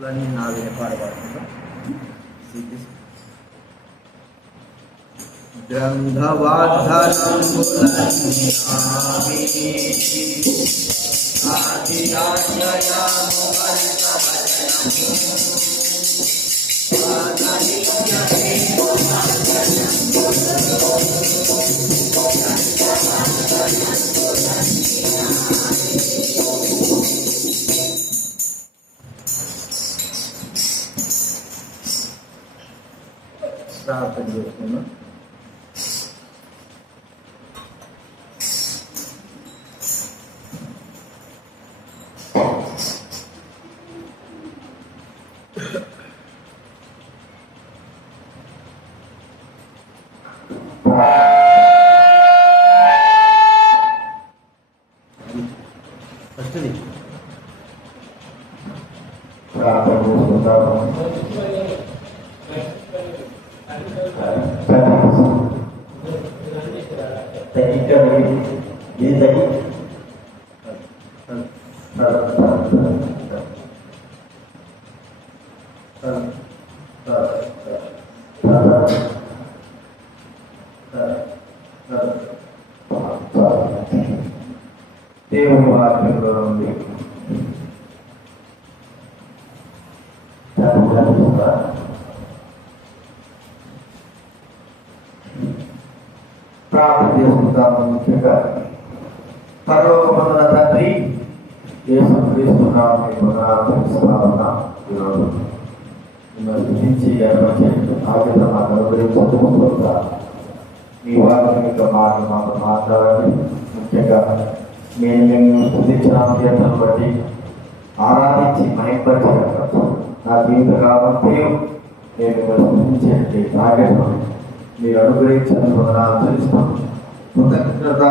నాలుగు పాడబడుతుందా ప్రార్థన చేస్తున్నాం. దేవుని వాక్యంలో ఉంది. ప్రార్థన చేసుకుంటాము. ముఖ్యంగా పరలోకమందున్న తండ్రి, యేసుక్రీస్తు నామమున మీ వాక్యం యొక్క మాటలు మాకు మాట్లాడాలి. ముఖ్యంగా మేము స్తుతించిన కీర్తనను బట్టి ఆరాధించి మహింపరచగలరు. నా జీవిత కాబట్టి నేను స్తుతించేది భాగ్యం మీరు అనుగ్రహించినందుకు తెలుస్తాను. కృతజ్ఞత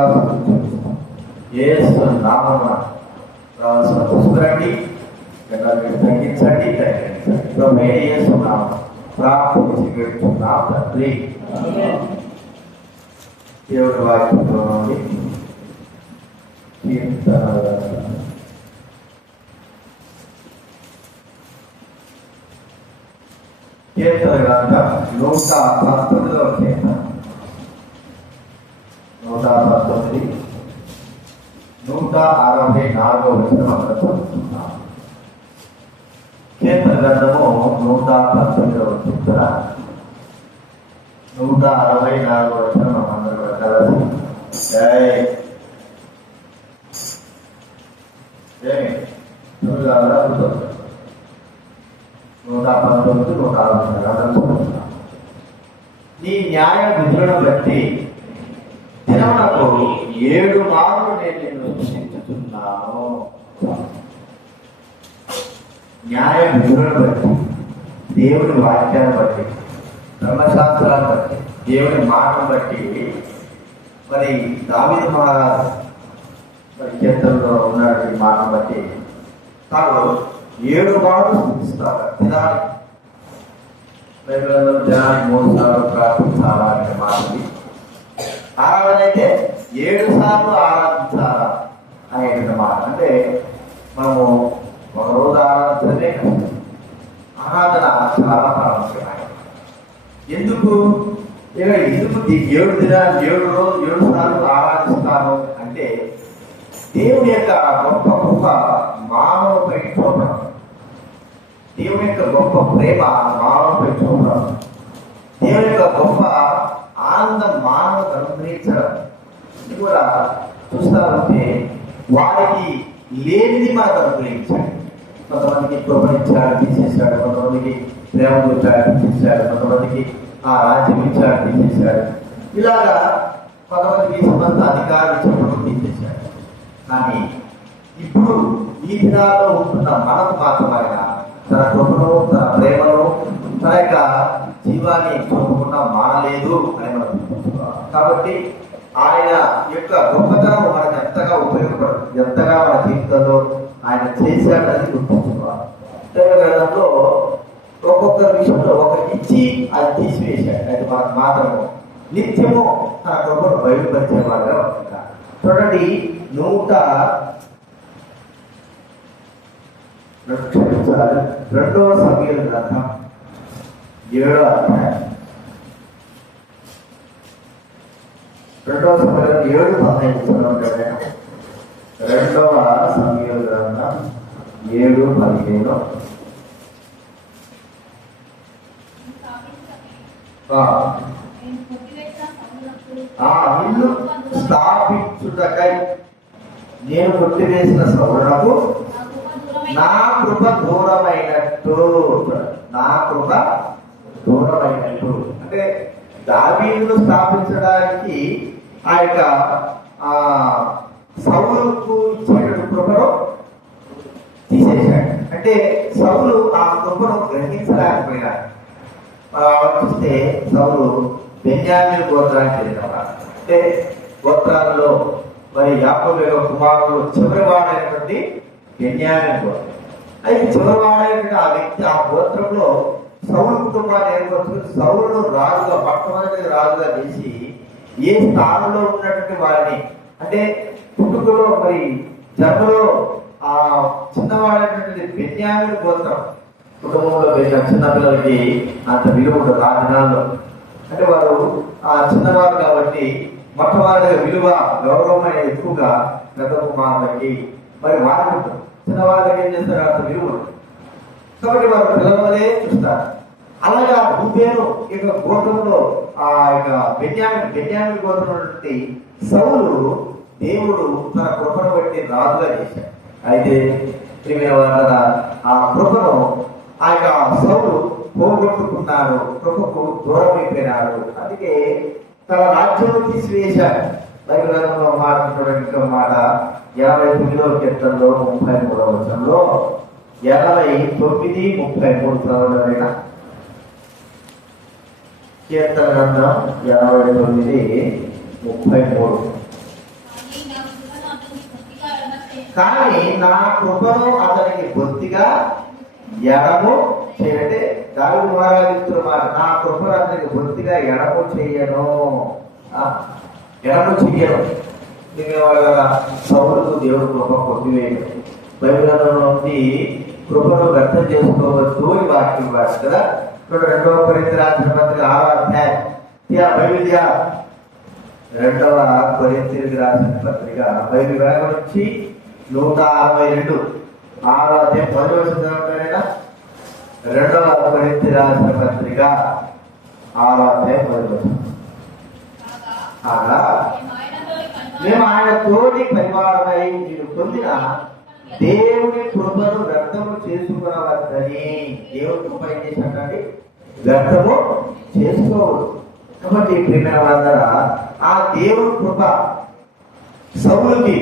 యేసు నామమున పుస్తకండి మీరు తగ్గించండి. యేసు నామమున ప్రార్థించి పెడుతున్నాం తండ్రి. దేవుడి వాక్యంలో కీర్తన గ్రంథ 119వ కీర్తన 119 164వ వచనం అక్కడ చదువుతున్నాం. కీర్తన గ్రంథము 119వ కీర్తన 164వ వచనం అందరూ కలిసి జై 119 నీ న్యాయ విధులను బట్టి దినమునకు 7 మార్లు నేను నిన్ను స్తుతించుచున్నాను. న్యాయ విధులను బట్టి, దేవుని వాక్యాన్ని బట్టి, ధర్మశాస్త్రాన్ని బట్టి, దేవుని మాటను బట్టి మరి దావీదు మహారాజు మరి కీర్తనలో ఉన్నటువంటి మాటను బట్టి తాను 7 మార్లు స్తుతిస్తాడు. జనానికి 3 సార్లు ప్రార్థించాలా అనే మాటది. ఆరాధన అయితే 7 సార్లు ఆరాధించాలా అనేటువంటి మాట. అంటే మనము ఒక రోజు ఆరాధించడమే కష్టం. ఆరాధన చాలా ప్రాముఖ్యమైన. ఎందుకు 7 దినాలు 7 సార్లు ఆరాధిస్తాను అంటే దేవుని యొక్క గొప్ప గొప్ప మానవుపై చూడడం, దేవుని యొక్క గొప్ప ప్రేమ మానవుపై చూడడం, దేవుని యొక్క గొప్ప ఆనందం మానవుకు అనుగ్రహించడం. ఇది కూడా చూస్తా ఉంటే వారికి లేనిది మనకు అనుగ్రహించాడు. కొంతమందికి కృపణించాడు, తీసేశాడు. కొంతమందికి ప్రేమ చూచాడు, తీసేశాడు. కొంతమందికి ఆ రాజ్యం ఇచ్చాడు, తీసేశాడు. ఇలాగా కొంతమందికి సమస్త అధికారం ఇచ్చినప్పుడు తీసేశాడు. కానీ ఇప్పుడు ఈ దినాల్లో ఉంటున్న మనకు మాత్రమైనా తన కృపను, తన ప్రేమను, తన యొక్క జీవాన్ని చూపకుండా మానలేదు అని మనం గుర్తుంచుకోవాలి. కాబట్టి ఆయన యొక్క గొప్పతనం మనకు ఎంతగా ఉపయోగపడుతుంది, ఎంతగా మన జీవితంలో ఆయన చేశాడని గుర్తుంచుకోవాలి. గ్రంథంలో ఒక్కొక్క విషయంలో ఒకరికి ఇచ్చి అది తీసివేశాడు. అది మనకు మాత్రము నిత్యము తన కృపను బయలుపరిచేవాడుగా ఉంటాడు. చూడండి 100 గమనించాలి. 2వ సమూయేలు గ్రంథం 7వ అధ్యాయం, 2వ సమూయేలు 7:15 2వ సమూయేలు గ్రంథం 7:15. ఆ ఇల్లు స్థాపించుటకై నేను కొట్టివేసిన సౌలునకు నా కృప దూరమైనట్టు. నా కృప దూరమైనట్టు అంటే దావీదును స్థాపించడానికి ఆ యొక్క సౌలుకు ఇచ్చిన కృపను తీసేశాడు. అంటే సౌలు ఆ కృపను గ్రహించలేకపోయినాడు. చూస్తే సౌలు బెన్యామీను గోత్రానికి చెందినవాడు. అంటే గోత్రాలలో మరి యాకోబు యొక్క కుమారుడు చివరివాడైనటువంటి బెన్యామీను గోత్రం. అయితే చివరివాడైనటువంటి ఆ వ్యక్తి ఆ గోత్రంలో సౌలు కుటుంబాన్ని ఏర్పరుచుకుని సౌలును రాజుగా మొట్టమొదటి రాజుగా చేసి ఏ స్థానంలో ఉన్నటువంటి వారిని అంటే కుటుంబంలో మరి జన్మలో ఆ చిన్నవాడైనటువంటి బెన్యామీను గోత్రం కుటుంబంలో పెరిగిన చిన్నపిల్లలకి అంత విలువ ఉండదు ఆ దినాల్లో. అంటే వారు ఆ చిన్నవారు కాబట్టి మొట్టమొదటిగా విలువ గౌరవం అనేది ఎక్కువగా పెద్ద కుమారులకి మరి వాడుకుంటారు. చిన్నవాళ్ళకి ఏం చేస్తారు, అంత విలువ ఉండదు కాబట్టి వారు పిల్లలే చూస్తారు. అలాగే ఆ రూబేను ఇక గోత్రంలో ఆ యొక్క బెన్యామీను గోత్రంలో సౌలు దేవుడు తన కృపను బట్టి రాజుగా చేశాడు. అయితే ఆ కృపను ఆ యొక్క సౌలు పోగొట్టుకున్నాడు, కృపకు దూరం అయిపోయినాడు. అందుకే తన రాజ్యం తీసివేశాడు. బైబిల్ గ్రంథంలో మాట్లాడుతున్న మాట 89వ కీర్తనలో 33వ వచనంలో 89:33 చదవడమైనా కీర్తన గ్రంథం 89:33. కానీ నా కృపను అతనికి బొత్తిగా ఎడము చేయంటే దావీదు మహారాజు మాట, నా కృపను అతనికి బొత్తిగా ఎడము చెయ్యను. సౌలుకు దేవుడు కృప కొట్టివేయడు. బైబిల్ నుండి కృపను వ్యక్తం చేసుకోవద్దు అని వాక్యం వాడు కదా. 2వ కొరింథీయులకు రాసిన పత్రిక 6వ అధ్యాయం బైబిల్ 2వ కొరింథీయులకు రాసిన పత్రిక బైబిల్ వెనక నుంచి 162 6వ అధ్యాయం 10వ వచనం చదవండి. 2వ కొరింథీయులకు రాసిన పత్రిక 6వ అధ్యాయం 10వ వచనం. కాగా మేము ఆయన తోటి పరివారమై మీరు పొందిన దేవుని కృపను వ్యక్తము చేసుకునవద్దని. దేవుని కృప ఏం చేసినట్టండి, వ్యక్తము చేసుకోవద్దు. కాబట్టి ప్రియమైన వాళ్ళందరూ ఆ దేవుని కృప సౌలుకి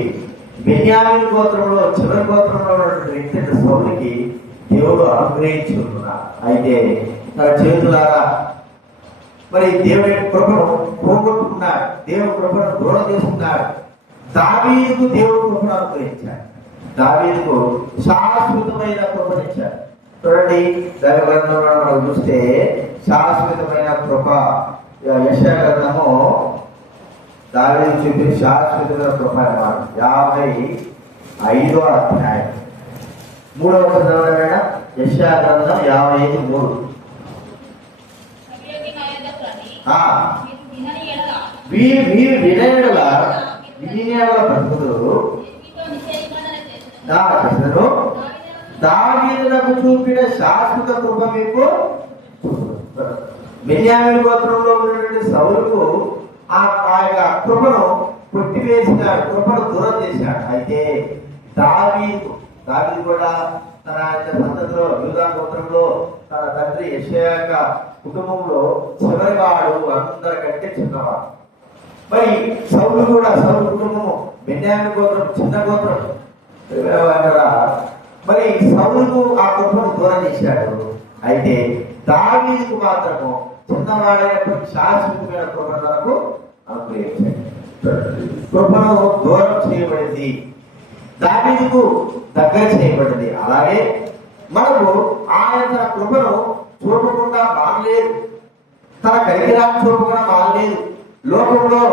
బెన్యామీను గోత్రంలో చివరి గోత్రంలో ఉన్నటువంటి వ్యక్తి సౌలుకి దేవుడు అనుగ్రహించుకున్నాడు. అయితే తన చేతులారా మరి దేవుని కృపను పోగొట్టుకున్నాడు, దేవుని కృపను దూరం చేసుకున్నాడు. దావీదుకు దేవుడు కృపను అనుగ్రహించాడు, దావీదుకు శాశ్వతమైన కృపనిచ్చాడు. చూడండి దైవ గ్రంథంలో మనం చూస్తే శాశ్వతమైన కృప యెషయా గ్రంథము దావీదు చెప్పి శాశ్వతమైన కృప అన్నమాట. 55వ అధ్యాయం 3వ వచనం యెషయా గ్రంథం 55:3. దావీదునకు చూపిన శాశ్వత కృప మీకు. బెన్యామీను గోత్రంలో ఉన్నటువంటి సౌలుకు ఆ యొక్క కృపను కొట్టివేసినాడు, కృపను దూరం చేశాడు. అయితే దావీదు కూడా తన సంతతిలో యూదా గోత్రంలో తన తండ్రి యెషయా కుటుంబంలో చివరి వాడు, అందరికంటే చిన్నవాడు. మరి సౌలు కుటుంబము బెన్యామీను గోత్రం చిన్న గోత్రం. మరి సౌలుకు ఆ కృపను దూరం చేశాడు. అయితే దావీదుకు మాత్రము చిన్నవాడైనటువంటి శాశ్వతమైన కృపణకు అనుగ్రహించాడు. కృపను దూరం చేయబడింది, దావీదుకు దగ్గర చేయబడింది. అలాగే మనకు ఆయన తన కృపను చూపకుండా మానలేదు, తన కరిగిరాన్ని చూపకుండా మానలేదు. లోకంలో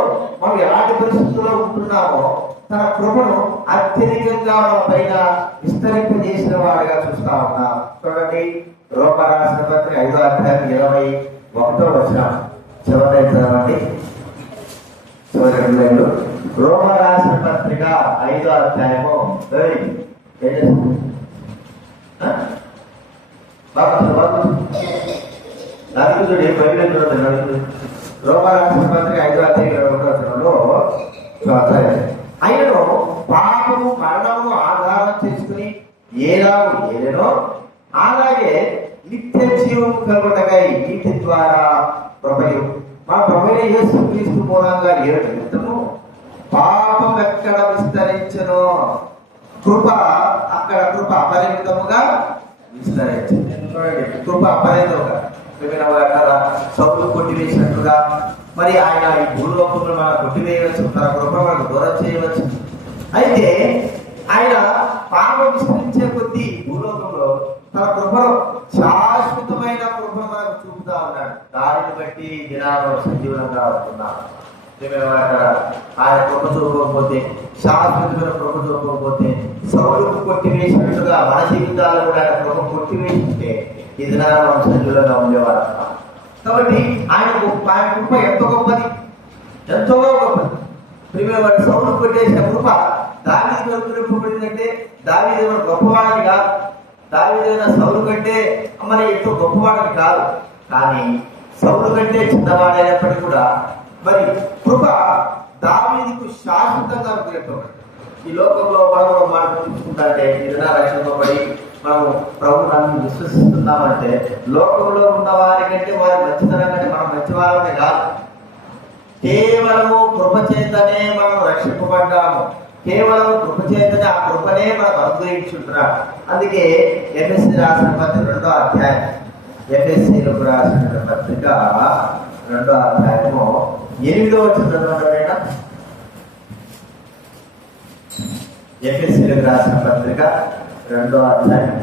మనం ఎలాంటి పరిస్థితుల్లో ఉంటున్నామో తన కృపను అత్యధికంగా మన పైన విస్తరింపజేసిన వాడిగా చూస్తా ఉన్నాం. చూడండి, రోమా రాసిన పత్రిక 5వ అధ్యాయం 21వ వచనం చివరి చదవండి. చివరి రోమా రాసిన పత్రిక 5వ అధ్యాయము నలుగురు రోమా రాసిన పత్రిక 5వ అధ్యాయం 21వ వచనంలో ఆయనను పాపము మరణము ఆధారం చేసుకుని ఏలాగు ఏలేనో అలాగే నిత్య జీవం కలుగుటకై వీటి ద్వారా ప్రభయు మా ప్రభైన యేసు క్రీస్తు మూలంగా ఏడు నిమిత్తము పాపం ఎక్కడ విస్తరించను, కృప అక్కడ కృప అపరిమితముగా విస్తరించింది. కృప అపరిమితముగా సౌలు కొట్టివేసినట్లుగా మరి ఆయన ఈ భూలోకంలో మనం కొట్టివేయవచ్చు, తన కృప మనకు దూరం చేయవచ్చు. అయితే ఆయన పాపం విస్తరించే కొద్దీ భూలోకంలో తన కృపను శాశ్వతమైన కృపను మనకు చూపుతా ఉన్నాడు. దానిని బట్టి దినాలు సజీవంగా అవుతున్నాం. ఆయన కృప చూపకపోతే, శాశ్వతమైన కృప చూపకపోతే, సౌలుకు కొట్టివేసినట్టుగా మన జీవితాల్లో కూడా ఆయన కృప కొట్టివేసింటే ఈ దినాలు మనం సజీవంగా ఉండేవారు. కాబట్టి ఆయన కృప ఎంతో గొప్పది, ఎంతో గొప్పది. ప్రియమైన సౌలు కొట్టేసిన కృప దావీదు వరకు నింపబడిందంటే దావీదు గొప్పవాడని కాదు, దావీదైన సౌలు కంటే మరి ఎంతో గొప్పవాడని కాదు. కానీ సౌలు కంటే చిన్నవాడైనప్పటికీ కూడా మరి కృప దావీదుకు శాశ్వతంగా అనుగ్రహింపబడింది. ఈ లోకంలో మనం చూసుకుంటే ఏదైనా రక్షింపబడి మనం ప్రభుత్వాన్ని విశ్వసిస్తున్నామంటే లోకంలో ఉన్న వారి కంటే వారి మంచితనం కంటే మనం మంచివారమే కాదు. కేవలము కృప చేతనే మనం రక్షింపబడ్డాము, కేవలం కృప చేతనే ఆ కృపనే మనం అనుగ్రహించుంటున్నాం. అందుకే ఎఫ్ఎస్సి రాసిన పత్రిక 2వ అధ్యాయం, ఎఫ్ఎస్సిలకు రాసిన పత్రిక 2వ అధ్యాయము 8వ వచనం, ఎఫ్ఎస్సిలకు రాసిన పత్రిక 2వ అధ్యాయం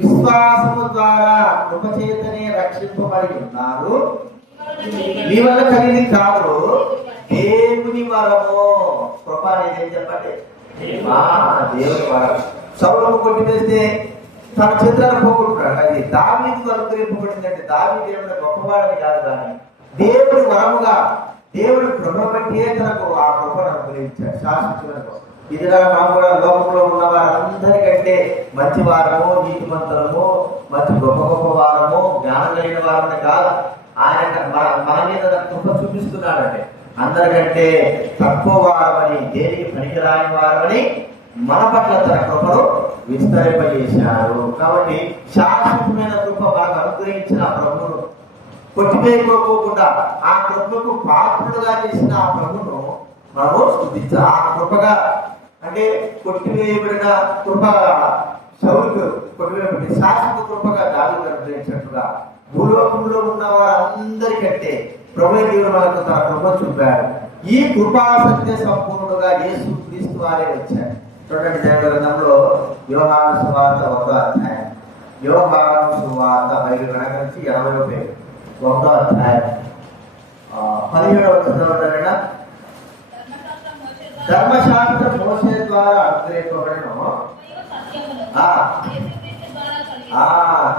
విశ్వాసము ద్వారా కృపచేతనే రక్షింపబడి ఉన్నారు. మీ వల్ల కలిగింది కాదు, దేవుని వరము. కృప అనేది ఏం చెప్పండి? దేవుని వరం. సౌలును కొట్టివేస్తే తన చిత్రాన్ని పోగొట్టుకున్నాడు. అది దావీదుకు అనుగ్రహింపబడిందంటే దావీదు ఏమైనా గొప్పవాడని కాదు, కానీ దేవుడి వరముగా దేవుడి కృప బట్టే తనకు ఆ కృపను అనుగ్రహించాడు శాశ్వతమైన. ఇది మనం కూడా లోకంలో ఉన్న వారందరికంటే మంచి వారము, నీతిమంతులము, మంచి గొప్ప గొప్ప వారము, జ్ఞానం కలిగిన వారని కాదు. ఆయన మన మీద కృప చూపిస్తున్నాడంటే అందరికంటే తక్కువ వారమని, దేనికి పనికిరాని వారమని మన పట్ల తన కృపను విస్తరింపజేశారు. కాబట్టి శాశ్వతమైన కృప మనకు అనుగ్రహించిన ప్రభువును కొట్టివేయకోకుండా ఆ కృపకు పాత్రుడుగా చేసిన ఆ ప్రభువును మనము స్తుతించాలి. ఆ కృపగా అంటే కొట్టివేయబడిన కృప సౌలుకు కొట్టివేయబడి శాశ్వత కృపగా దావీదుకు అనుగ్రహించినట్టుగా భూలోకంలో ఉన్న వారందరికంటే ప్రభువు దేవుడు మనకు తన కృప చూపాడు. ఈ కృపా సత్య సంపూర్ణుడుగా యేసు క్రీస్తు వారే వచ్చారు. చూడండి, దైవ గ్రంథంలో యోహాను సువార్త 1వ అధ్యాయం, యోహాను సువార్త 5 గణక నుంచి 80వ పేరు 1వ అధ్యాయం 17వ వచనం, ధర్మశాస్త్రం మోసే ద్వారా అనుగ్రహింపబడిన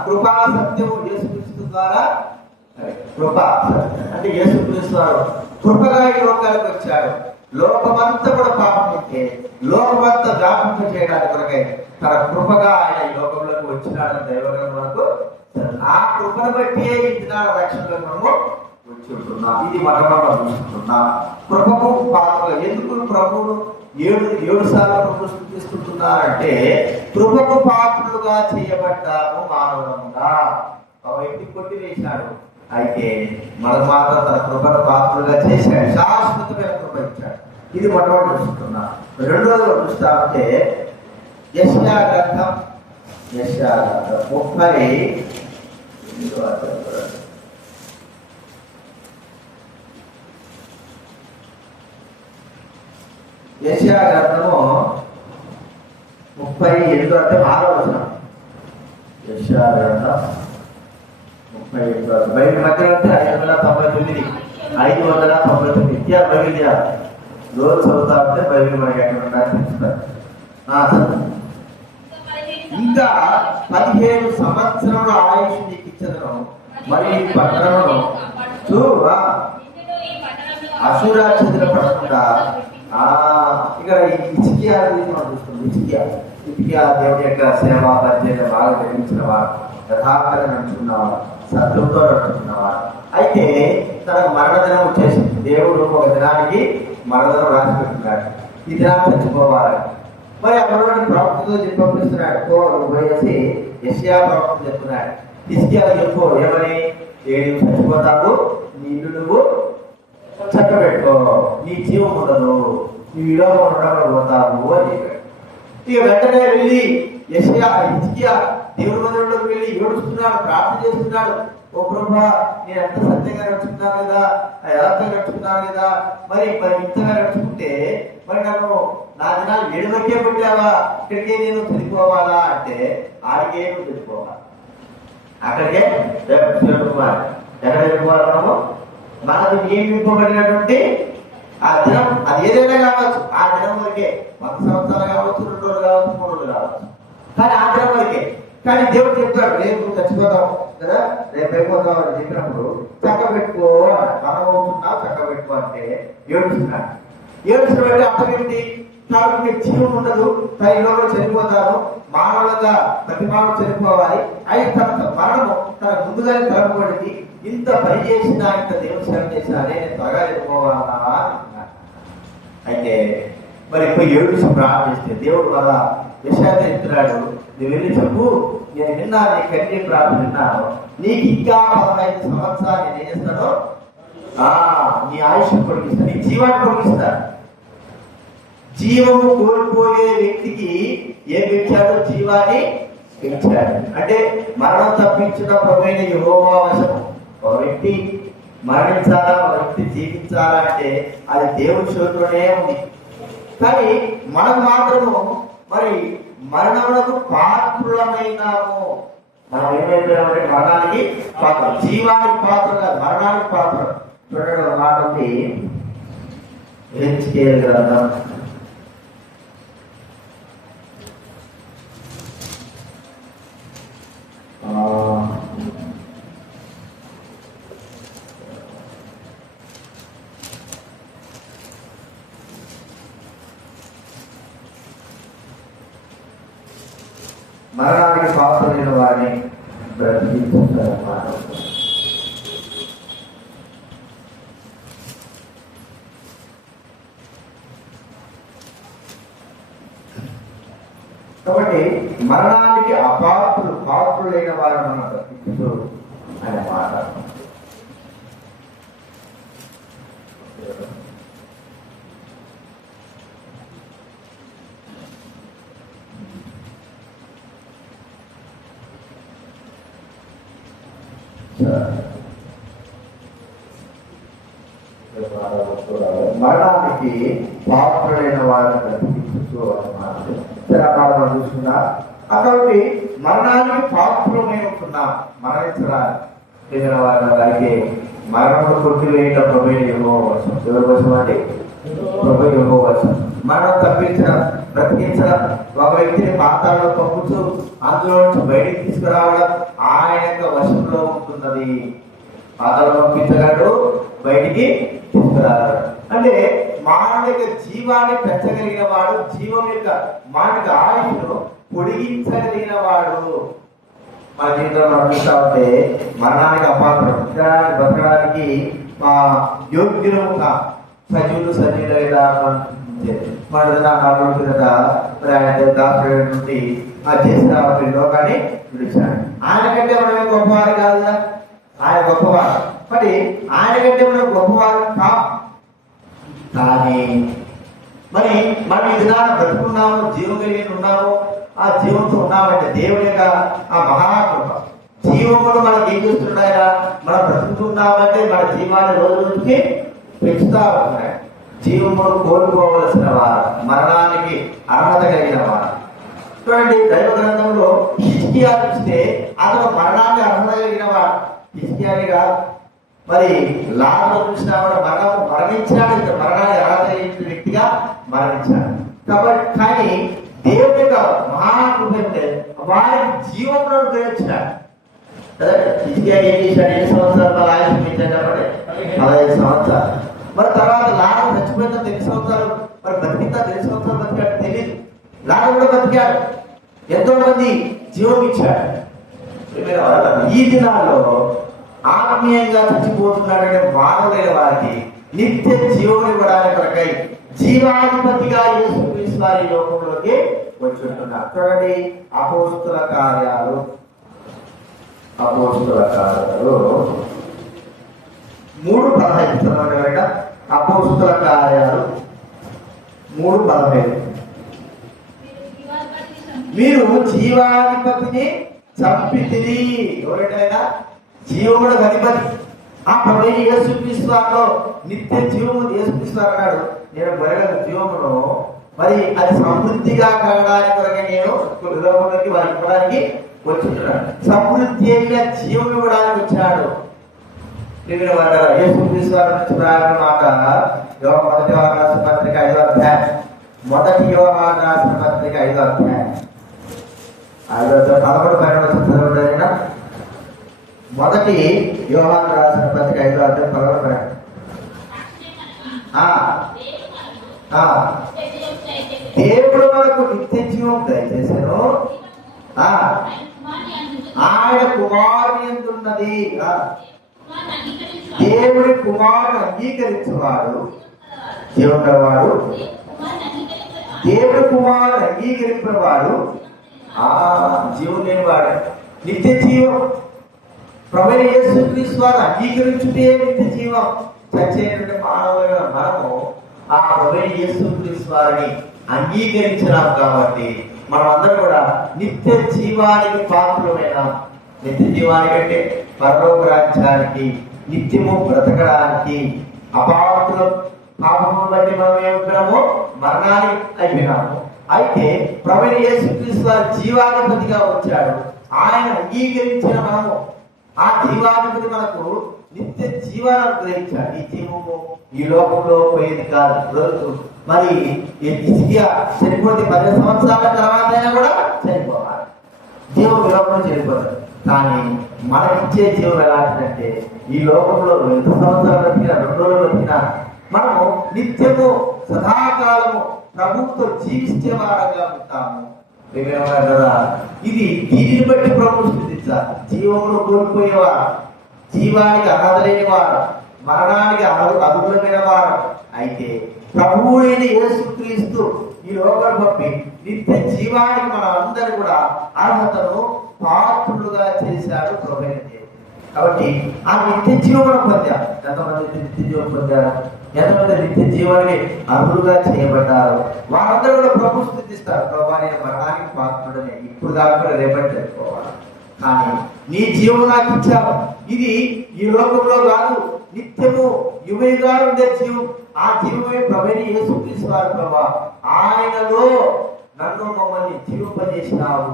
కృపా సత్యము యేసుక్రీస్తు ద్వారా. కృప అంటే యేసుక్రీస్తు వారు కృపగా ఈ లోకాలకు వచ్చాడు. లోకమంతా కూడా పాపం ఉంటే లోకమంతా వ్యాపింప చేయడానికి కొరకై తన కృపగా ఆయన ఈ లోకంలోకి వచ్చినాడని దైవగ్రంథం మనకు. ఆ కృపను బట్టి ఈ దినాల రక్షణలో మనము వచ్చి ఉంటున్నాం. ఇది మనం చూస్తున్నాం. కృపకు పాత్రలు ఎందుకు ప్రభువును 7 సార్లు ప్రభు స్తుతిస్తున్నారంటే కృపకు పాత్రులుగా చేయబడ్డాము మానవులంగా. ఒక వ్యక్తి కొట్టివేశాడు, అయితే మనకు మాత్రం తన కృపను పాత్రులుగా చేశాడు, శాశ్వతమైన కృప ఇచ్చాడు. ఇది మొట్టమొదటి చూస్తున్నా. రెండోది చూస్తా ఉంటే యెషయా గ్రంథం 30 యెషయా గ్రంథము 38 అంటే 6వ వచనం. యెషయా గ్రంథం బైబిల్ మధ్యలో ఉంటే 599 599 బైబిల్ రోజు చదువుతా ఉంటే బైబిల్ మనకి ఎక్కడ ఉండాలని తెలుస్తారు. ఇంకా 17 సంవత్సరముల ఆయుష్ నీకు ఇచ్చదను, మరి ఈ పట్టణమును అసూరాక్షతుల పడకుండా ఇక్కడ ఇచికియా మనం చూస్తున్నాం. ఇచికియా దేవుడి యొక్క సేవ పరిచయం బాగా నిర్మించిన వారు, యథార్థంగా నడుచుకున్నవారు, సత్యంతో నడుచుకున్నవారు. అయితే తనకు మరణదినం వచ్చేసింది. దేవుడు ఒక దినానికి మరణదినం రాసి పెట్టున్నాడు, ఈ దినాన్ని చచ్చిపోవాలి. మరి అక్కడ ప్రవక్తతో చెప్పిస్తున్నాడు, పోయేసి యెషయా ప్రవక్త చెప్తున్నాడు, హిజ్కియా చెప్పు ఏమని, ఏడు చచ్చిపోతావు, నీ ఇల్లు నువ్వు చక్కబెట్టుకో, నీ జీవం ఉండదు, నీ విలువ ఉండడంలో పోతావు అని చెప్పాడు. ఇక వెంటనే వెళ్ళి యెషయా హిజ్కియా దేవుడి మందిరంలోకి వెళ్ళి ఏడుస్తున్నాడు, ప్రార్థన చేస్తున్నాడు. ఓ ప్రభా, నేను ఎంత సత్యంగా నడుచుకున్నాను కదా, యథార్థంగా నడుచుకున్నాను కదా, మరి ఇంతగా నడుచుకుంటే మరి నన్ను నా దినాలు 7 వరకే పెట్టావా, ఇక్కడికే నేను చనిపోవాలా అంటే ఆడికే నువ్వు చనిపోవాలి, అక్కడికే కుమార్ ఎక్కడ వెళ్ళిపోవాలి. మనకు నియమింపబడినటువంటి ఆ దినం అది ఏదైనా కావచ్చు, ఆ దినం వరకే 100 సంవత్సరాలు కావచ్చు, 2 రోజులు కావచ్చు, 3 రోజులు కావచ్చు, కానీ ఆ దినం వరకే. కానీ దేవుడు చెప్తాడు, రేపు చచ్చిపోతావు కదా, రేపు అయిపోతావు అని చెప్పినప్పుడు చక్క పెట్టుకో మనం అవుతున్నావు, చక్క పెట్టుకో అంటే ఏడుస్తున్నాడు. ఏడుస్తున్నట్టు అర్థం ఏంటి? కాబట్టి మీకు జీవం ఉండదు, తనలో చనిపోతారు, మానవులుగా ప్రతి మానవుడు చనిపోవాలి. అయితే తన మరణము తన ముందుగానే తరపబడింది. ఇంత పని చేసినా, ఇంత దేవుడు సేవ చేసినా నేను త్వరగా చనిపోవాలా అంటున్నాను. అయితే మరి ఇప్పుడు ఏడుస్తూ ప్రార్థన చేస్తే దేవుడు అలా విషయాన్ని చెప్తున్నాడు, నువ్వు వెళ్ళి చెప్పు, నేను విన్నా, నీ కంటి ప్రార్థన విన్నాను, నీకు ఇంకా 15 సంవత్సరాలు నేను ఏం చేస్తాను, నీ ఆయుష్ పొడిగిస్తాను, నీ జీవాన్ని పొడిగిస్తాను. జీవము కోల్పోయే వ్యక్తికి ఏం పెంచాడు? జీవాన్ని పెంచాడు. అంటే మరణం తప్పించిన ప్రభువైన యెహోవా వశము. ఒక వ్యక్తి మరణించాలా, ఒక వ్యక్తి జీవించాలా అంటే అది దేవుడి చేతిలోనే ఉంది. కానీ మనకు మాత్రము మరి మరణములకు పాత్రులమైనాము. మనం ఏమైపోయామంటే మరణానికి పాత్ర, జీవానికి పాత్ర కాదు, మరణానికి పాత్ర. చూడండి మాట ఉంది, హెచ్కేఎల్ గ్రంథం 8 మరణానికి పాత్రులైన వారిని బ్రతికించుతారన్నమాట. కాబట్టి మరణానికి పాత్రులైన వారు మనం బ్రతికించు అనే మాట. మరణానికి పాత్రులైన వారిని బ్రతికించు అన్నమాట. మనం చూసుకున్నా కాబట్టి మరణానికి పాత్రమై ఉంటున్నాం. మరణించడానికి వారికి మరణం కొట్టివేయటం ప్రభువైన యెహోవా వశం. ఎవరి కోసం అంటే ప్రభువైన యెహోవా వశం. మరణం తప్పించడం, బ్రతికించడం, ఒక వ్యక్తిని పాతాళంలో పంపుతూ అందులో నుంచి బయటికి తీసుకురావడం ఆయన యొక్క వశంలో ఉంటున్నది. పాతాళంలో పంపించగలడు, బయటికి తీసుకురాగలడు. అంటే మానవుని యొక్క జీవాన్ని పెంచగలిగిన వాడు, జీవం యొక్క మానవ ఆయుష్ను పొడిగించగలిగిన వాడు. మన జీవితంలో చూస్తా ఉంటే మరణానికి అపాత్రం, బతకడానికి యోగ్యులము సజీవులు మన నాలుగు కదా మరి ఆయన డాక్టర్ నుండి చేసిన లోకాన్ని విడిచాడు. ఆయన కంటే మనమే గొప్పవారు కాదు కదా, ఆయన గొప్పవారు. మరి ఆయన కంటే మనం గొప్పవారు కాదు. కానీ మరి మనం ఈ దినాన్ని బ్రతుకున్నాము, జీవం కలిగి ఉన్నాము. ఆ జీవంతో ఉన్నామంటే దేవుని యొక్క ఆ మహాకృప. జీవమును మనకి ఏం చేస్తున్నాయా, మనం బ్రతుకుతున్నామంటే మన జీవాన్ని రోజు రోజుకి పెంచుతా ఉన్నాయి. జీవమును కోల్పోవలసిన వారు, మరణానికి అర్హత కలిగిన వారు. చూడండి, దైవ గ్రంథంలో హిజ్కియా చూస్తే అతను మరణానికి అర్హత కలిగిన వాడు. హిజ్కియాని కాదు. మరి లాజరు చూసినా కూడా మరణించాడు, మరణాన్ని ఆరాధించిన వ్యక్తిగా మరణించాడు. కాబట్టి కానీ దేవుడి యొక్క మహాకృప అంటే వారికి జీవంలో గ్రహించాడు. హిజ్కియా ఏం చేశాడు? 7 సంవత్సరాలు ఆయుష్ పెంచాడు కాబట్టి 15 సంవత్సరాలు. మరి తర్వాత లాజరు చచ్చిపోయిన 8 సంవత్సరాలు, మరి బతికిందా 2 సంవత్సరాలు బతికాడు తెలియదు. లాజరు కూడా బతికాడు, ఎంతో మంది జీవం ఇచ్చాడు. ఈ దినాల్లో ఆత్మీయంగా చచ్చిపోతున్నాడనే మానవులైన వారికి నిత్య జీవం ఇవ్వడానికి కొరకై జీవాధిపతిగా యేసుక్రీస్తు వారి లోకంలోకి వచ్చి ఉంటున్నారు. చూడండి, అపోస్తుల కార్యాలు 3:15. అపోస్తుల కార్యాలు 3:15. మీరు జీవాధిపతిని చంపితిరి. ఎవరైనా జీవముడు అధిపతి ఆ ప్రభు యేసుక్రీస్తు వారిలో నిత్య జీవము. యేసుక్రీస్తు అన్నాడు, నేను గొర్రెల జీవమును మరి అది సమృద్ధిగా కలగడానికి కొరకే నేను లోకంలోకి వారికి ఇవ్వడానికి వచ్చున్నాడు. సమృద్ధి అయిన జీవం ఇవ్వడానికి వచ్చాడు. యేసుక్రీస్తు వారి నుంచి రాసిన మాట మొదటి యోహాను రాసిన పత్రిక 5వ అధ్యాయం. మొదటి యోహాను రాసిన పత్రిక 5వ అధ్యాయం 11-12 మొదటి యోహాను రాసిన పత్రిక 5వ అధ్యాయం 11-12. దేవుడు మనకు నిత్య జీవం దయచేసాను, ఆయన కుమారుని ఎందున్నది. దేవుడి కుమారుడు అంగీకరించేవాడు జీవం గలవాడు. దేవుడి కుమారుడు అంగీకరించేవాడు జీవం లేనివాడు. నిత్య జీవం ప్రభువైన యేసుక్రీస్తు వారు అంగీకరించుటే నిత్య జీవం. చచ్చేటువంటి మానవులైన మనము ఆ ప్రభువైన యేసుక్రీస్తు వారిని అంగీకరించినాం కాబట్టి మనం అందరం కూడా నిత్య జీవానికి పాత్రమైన, నిత్య జీవానికి అంటే పరలోక రాజ్యానికి, నిత్యము బ్రతకడానికి అపాత్రులు. పాపము బట్టి మనం ఏమిన్నాము? మరణానికి అయిపోయినాము. అయితే ప్రభువైన యేసుక్రీస్తు వారు జీవాధిపతిగా వచ్చాడు. ఆయన అంగీకరించిన మనము ఆ జీవాధిపతి మనకు నిత్య జీవాన్ని గ్రహించాడు. ఈ జీవము ఈ లోకంలో పోయేది కాదు. మరి హిజ్కియా చనిపోతే 10 సంవత్సరాల తర్వాత అయినా కూడా చనిపోవాలి. జీవం ఈ లోకంలో చనిపోతాడు. కానీ మనకిచ్చే జీవం ఎలాంటిదంటే ఈ లోకంలో 2 సంవత్సరాలు బతికినా 2 రోజులు బతికినా మనము నిత్యము సదాకాలము ప్రభుత్వ జీవించే వారంగా ఉంటాము. కదా, ఇది దీనిని బట్టి ప్రభు స్థుతించాలి. జీవమును కోల్పోయేవారు, జీవానికి అర్హతలేని వారు, మరణానికి అర్హులమైన వారు. అయితే ప్రభువుడైన యేసుక్రీస్తు ఈ లోకం పంపి నిత్య జీవానికి మనం అందరూ కూడా అర్హతను పాత్రులుగా చేశాడు ప్రభువైన దేవుడు. కాబట్టి ఆ నిత్య జీవనం పొందారు. ఎంతమంది నిత్య జీవం పొందారు? ఎంతమంది నిత్య జీవానికి అర్హులుగా చేయబడ్డారు? వారందరూ కూడా ప్రభు స్థుతిస్తారు. ప్రభు నేను మరణానికి పాత్రుడని ఇప్పుడు దాకా రేపటి తెలుసుకోవాలి. కానీ నీ జీవం నాకు ఇచ్చావు. ఇది ఈ లోకంలో కాదు, నిత్యము యువగా ఉండే జీవం. ఆ జీవమే ప్రభువైన యేసుక్రీస్తు వారు. ప్రభా, ఆయనలో నన్ను మమ్మల్ని జీవింపజేసినావు.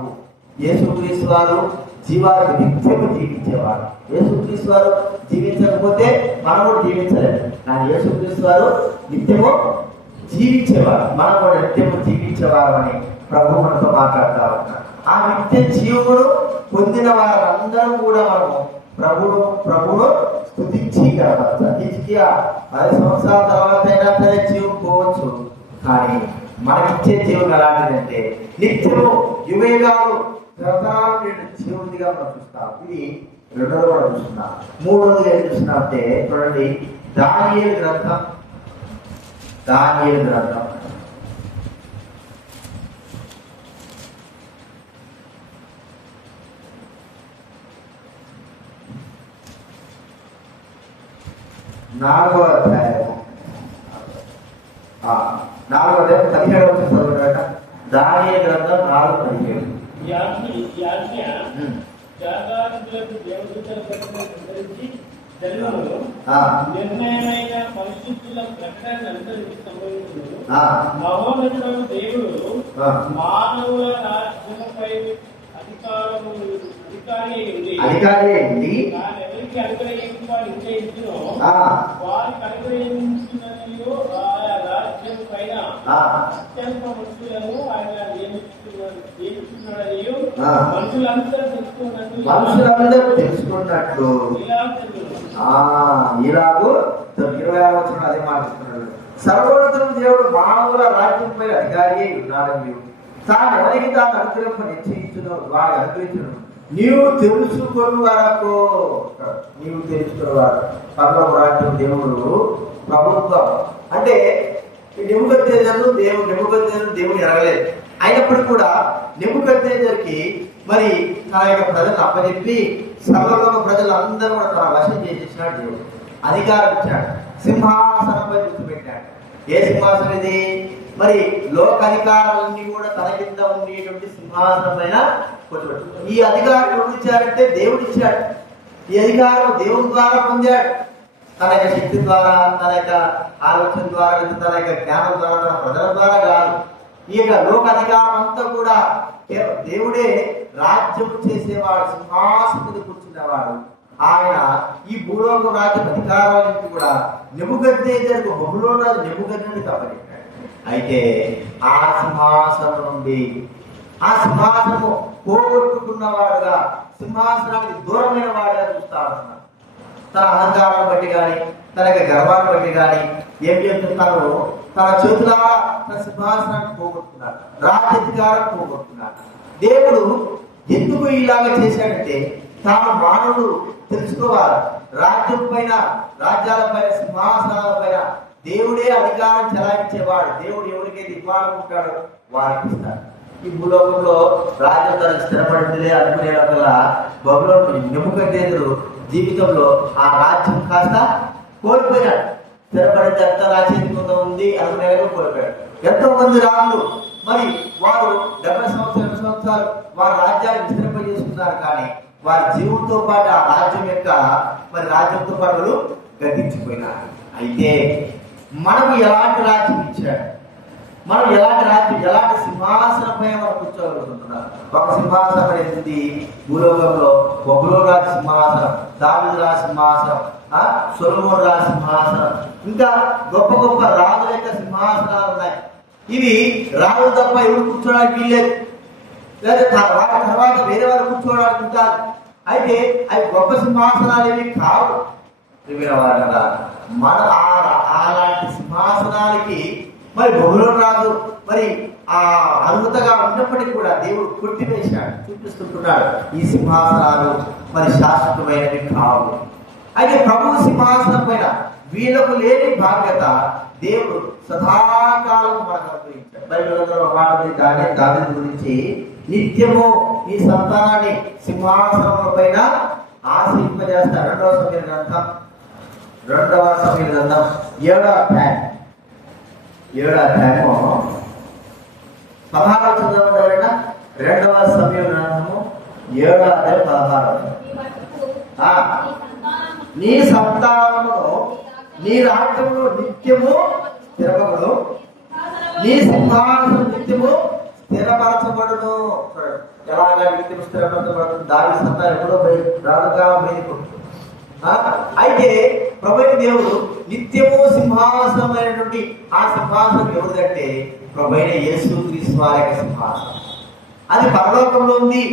యేసుక్రీస్తు వారు జీవాలు నిత్యము జీవించేవారు. యేసుక్రీస్తు వారు జీవించకపోతే మనము జీవించలేదు. కానీ యేసుక్రీస్తు వారు నిత్యము జీవించేవారు, మనం కూడా నిత్యము జీవించేవారు అని ప్రభు మనతో మాట్లాడుతూ ఉన్నారు. ఆ నిత్య జీవుడు పొందిన వారందరం కూడా మనము ప్రభువును స్తుతించి గడపడతారు. హిజ్కియా 10 సంవత్సరాల తర్వాత అయినా సరే జీవం పోవచ్చు. కానీ మనకిచ్చే జీవం ఎలాంటిదంటే నిత్యము యువేగాలు తరతరాలు నేను జీవుడిగా మనం చూస్తాం. ఇది 2వ కూడా చూస్తున్నాం. 3వది ఏం చూస్తున్నాం అంటే చూడండి, దానియేలు గ్రంథం 4వ అధ్యాయం 17వ చదువుతాట. దానియేలు గ్రంథం 4:17. నిర్ణయమైన పరిస్థితుల ప్రకటన అందరికీ సంభవించును. మహోన్నతుడు దేవుడు మానవుల రాజ్యముపై అధికారి ఉండి వారికి అనుగ్రహించుగా నిశ్చయించును. ఆ, వారికి అనుగ్రహించినయు ఆయా రాజ్యం పైన అత్యంత మనుషులను ఆయన నియమిస్తున్నాడనియు మనుషులందరూ తెలుసుకున్నట్లు ఇలాగూ 26వ వచనం అదే మాట్లాడుతున్నాడు. సర్వోన్నతుడు దేవుడు మానవుల రాజ్యంపై అధికారి అయి ఉన్నాడని తాను ఎవరికి తాను అనుగ్రహం నిశ్చయించును వారి అనుగ్రహించను నీవు తెలుసుకుని వరకు పరలోక రాజ్యం దేవుడు ప్రభుత్వం అంటే నెబుకద్నెజరు దేవుడు ఎరగలేదు. అయినప్పటికీ కూడా నెబుకద్నెజరుకి మరి తన యొక్క ప్రజలను అప్పచెప్పి సర్వలోక ప్రజలందరూ కూడా తన వశం చేసేసినాడు. దేవుడు అధికారం ఇచ్చాడు, సింహాసనంపై కూర్చోబెట్టాడు. ఏ సింహాసనం ఇది? మరి లోక అధికారాలన్నీ కూడా తన కింద ఉండేటువంటి సింహాసనం పైన కూర్చోబెట్టాడు. ఈ అధికారం ఎవరు ఇచ్చారంటే దేవుడు ఇచ్చాడు. ఈ అధికారం దేవుడి ద్వారా పొందాడు. తన యొక్క శక్తి ద్వారా, తన యొక్క ఆలోచన ద్వారా, తన యొక్క జ్ఞానం ద్వారా, తన ప్రజల ద్వారా కాదు. ఈ యొక్క లోక అధికారం అంతా కూడా దేవుడే రాజ్యం చేసేవాడు, సింహాసనం మీద కూర్చునేవాడు. ఆయన ఈ భూలోక రాజ్యం అధికారానికి కూడా నెబుకద్నెజరుకు బబులోను రాజు నెబుకద్నెజరుకు అప్పచెప్పాడు. అయితే ఆ సింహాసనం నుండి ఆ సింహాసనము పోగొట్టుకున్నవాడుగా, సింహాసనానికి దూరమైన వాడుగా చూస్తా ఉంటున్నాడు. తన అహంకారాన్ని బట్టి కానీ, తన యొక్క గర్వాన్ని బట్టి కానీ ఏం చేస్తున్నాడు? తన చేతులారా తన సింహాసనాన్ని పోగొట్టుకున్నాడు, రాజ్యాధికారం పోగొట్టుకున్నాడు. దేవుడు ఎందుకు ఇలాగ చేశాడంటే తాను మానవుడు తెలుసుకోవాలి. రాజ్యం పైన, రాజ్యాల పైన, సింహాసనాల పైన దేవుడే అధికారం చెలాయించేవాడు. దేవుడు ఎవరికైతే ఇవ్వాలనుకుంటాడో వారికి ఇస్తాడు. ఈ భూలోకంలో రాజ్యం తనకు స్థిరపడిందిలే అనుకునే వల్ల బబులోను నెబుకద్నెజరు జీవితంలో ఆ రాజ్యం కాస్త కోల్పోయాడు. స్థిరపడింది ఎంత రాజ్యం ఉంది అనుకునే కోల్పోయాడు. ఎంతో మంది రాజులు మరి వారు 70 సంవత్సరాలు వారి రాజ్యాన్ని విస్తరింపజేసుకున్నారు. కానీ వారి జీవంతో పాటు ఆ రాజ్యం యొక్క మరి రాజ్యంతో పాటు గతించిపోయినారు. అయితే మనకు ఎలాంటి రాజ్యం ఇచ్చాడు? మనం ఎలాంటి రాజ్యం, ఎలాంటి సింహాసనంపై మనం కూర్చోగలుగుతున్నాం? ఒక సింహాసనం అనేది భూలోకంలో బబులోను రాజు సింహాసనం, దావీదు రాజు సింహాసనం, సొలొమోను రాజు సింహాసనం, ఇంకా గొప్ప గొప్ప రాజుల యొక్క సింహాసనాలు ఉన్నాయి. ఇవి రాజులు తప్ప ఎవరు కూర్చోడానికి వీల్లేదు, లేదా వాటి తర్వాత వేరే వారు కూర్చోవడానికి ఉంటారు. అయితే అవి గొప్ప సింహాసనాలు ఏవి కావు. మన అలాంటి సింహాసనాలకి మరి బబులోను రాజు మరి ఆ అర్హతగా ఉన్నప్పటికీ కూడా దేవుడు కొట్టివేశాడు. చూపిస్తుంటున్నాడు ఈ సింహాసనాలు మరి శాశ్వతమైనవి కావు. అయితే ప్రభువు సింహాసనం పైన వీళ్ళకు లేని బాధ్యత దేవుడు సదాకాలం మనకు అనుగ్రహించాడు. బైబిల్లో దావీదు గురించి నిత్యము ఈ సంతానాన్ని సింహాసనం పైన ఆశీర్వదింపజేస్తాడు. 2వ సమూయేలు గ్రంథం 7వ అధ్యాయం 16 చదవండి. 2వ సమూయేలు గ్రంథము 7వ అధ్యాయం 16. నీ సంతానమును నీ రాజ్యమును నిత్యము స్థిరపబడు, నీ సింహాసనం నిత్యము స్థిరపరచబడును. ఎలాగా నిత్యం స్థిరపరచబడుతుంది? దావీదు సంతానం ఎప్పుడో రాజుకాలం బయటకు. అయితే ప్రభువైన దేవుడు నిత్యము సింహాసనమైనటువంటి ఆ సింహాసనం ఎవరిదంటే ప్రభువైన యేసుక్రీస్తు వారి యొక్క సింహాసనం. అది పరలోకంలో ఉంది.